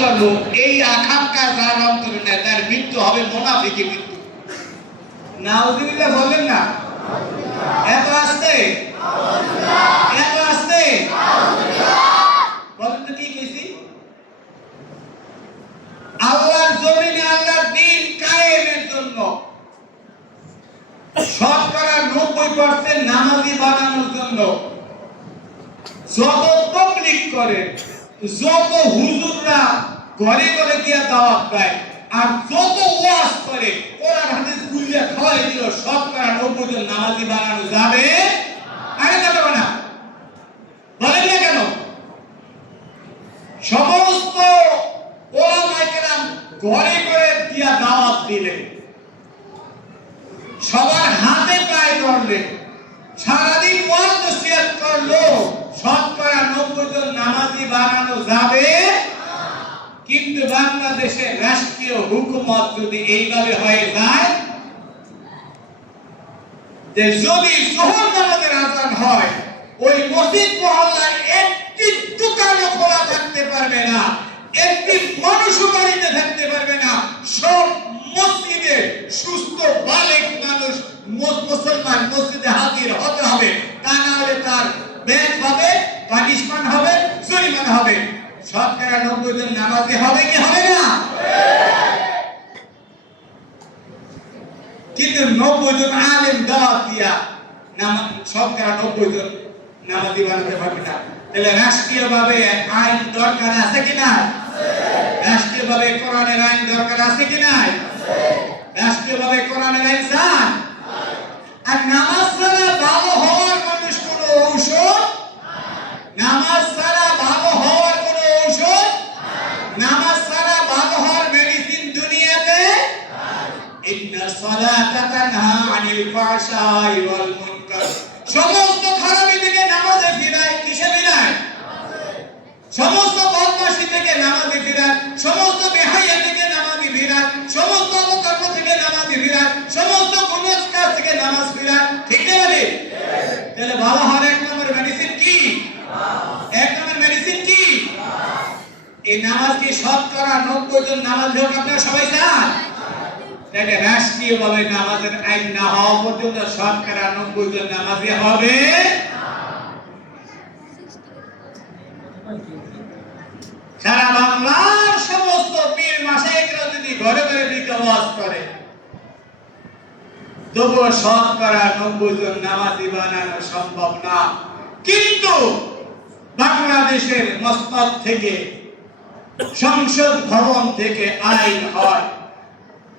করব, এই আকাঙ্ক্ষা যার অন্তরে নেয় তার মৃত্যু হবে মুনাফিকি মৃত্যু। নাউযুবিল্লাহ বলেন না? এত আসতে এত আসতে বলেন তো কি কইছি? আল্লাহর জমিনে আল্লাহর দ্বীন কায়েমের জন্য শতকরা 90% নামাজি বানানোর জন্য যত তাবলীগ করে, যত হুজুররা ঘরে ঘরে গিয়ে দাওয়াত দেয়, আর যত ওয়াজ করে, কোরআন হাদিস বুঝিয়ে খাওয়াই দিল, শতকরা 90% নামাজি বানানো যাবে? আরে যাবে না। বলেন না কেন? সমস্ত ওলামায়ে কেরাম ঘরে ঘরে দিয়া দাওয়াত দিলেন, সবার হাতে পায়ে ধরলেন, সারাদিন ওয়াজ নসিহত করলো, শতকরা 90% নামাজি বানানো যাবে? কিন্তু বাংলাদেশের রাষ্ট্রীয় হুকুমত যদি এইভাবে হয়ে যায় যে যদি যোহর নামাজের আযান হয়, ওই মসজিদ মহল্লায় একটি দোকানও খোলা থাকতে পারবে না, একটি মানুষও বাড়িতে থাকতে পারবে না, সব মসজিদে সুস্থ বালেক মানুষ মুসলমান মসজিদে হাজির হতে হবে, তা না হলে তার ব্যাট হবে, পানিশমেন্ট হবে, জরিমানা হবে। শতকরা 90% নামাজি হবে কি হবে না? কিন্তু 90% আলেম দাওয়াত দিয়া শতকরা 90% নামাজি বানাতে পারবে না। তাহলে রাষ্ট্রীয়ভাবে আইন দরকার আছে কি না? রাষ্ট্রীয়ভাবে কোরআনের আইন দরকার আছে কি না? রাষ্ট্রীয়ভাবে কোরআনের আইন চান? আর নামাজ ছাড়া ভালো হওয়ার মানুষ কোনো ঔষধ? নামাজ ছাড়া ভালো হওয়ার কোনো ঔষধ? নামাজ ছাড়া ভালো হওয়ার মেডিসিন দুনিয়াতে? ইন্না সালাতা তানহা আনিল ফাহশাই ওয়াল মুনকার। সমস্ত খারাপি থেকে নামাজে ফিরায়, কিসে ফিরায়? সমস্ত বদমাশি থেকে নামাজে ফিরায়, সমস্ত বেহায়া থেকে নামাজে ফিরায়, সমস্ত অপকর্ম থেকে নামাজে ফিরায়, সমস্ত গুনাহ কাজ থেকে নামাজ ফিরায়। ঠিক না বলে? তাহলে ভালো হওয়ার এক নম্বর মেডিসিন কি? এক নম্বর মেডিসিন কি? এই নামাজ কি শতকরা 90% নামাজ হোক আপনারা সবাই চান? তাহলে রাষ্ট্রীয়ভাবে নামাজের আইন না হওয়া পর্যন্ত শতকরা 90% নামাজি হবে। সারা বাংলার সমস্ত পীর মাশায়েখরা যদি ঘরে ঘরে দিকে ওয়াজ করে, তবুও শতকরা 90% নামাজি বানানো সম্ভব না। কিন্তু বাংলাদেশের মসনদ থেকে, সংসদ ভবন থেকে আইন হয়,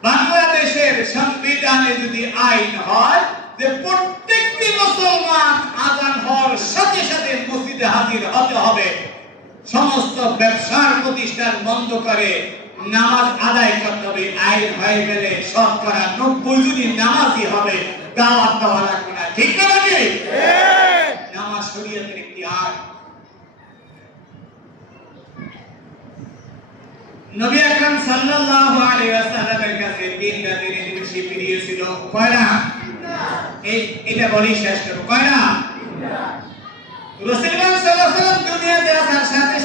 বাংলাদেশের সংবিধানে যদি আইন হয় যে প্রত্যেকটি মুসলমান আযান হওয়ার সাথে সাথে মসজিদে হাজির হতে হবে, সমস্ত ব্যবসার প্রতিষ্ঠান বন্ধ করে নামাজ আদায় করতে হবে, আইন হয়ে গেলে শতকরা 90% নামাজি হবে, দাওয়াত দেওয়া লাগবে না। ঠিক না নাকি? নামাজ শরীয়তের একটি আইন। নবী আকরাম সাল্লাল্লাহু আলাইহি ওয়াসাল্লামের কাছে তিনটা জিনিস ফিরিয়েছিল। কয়টা? এটা বলি শেষ করব। কয়টা? রাসূলুল্লাহ সাল্লাল্লাহু আলাইহি ওয়াসাল্লাম দুনিয়াতে আসার সাথে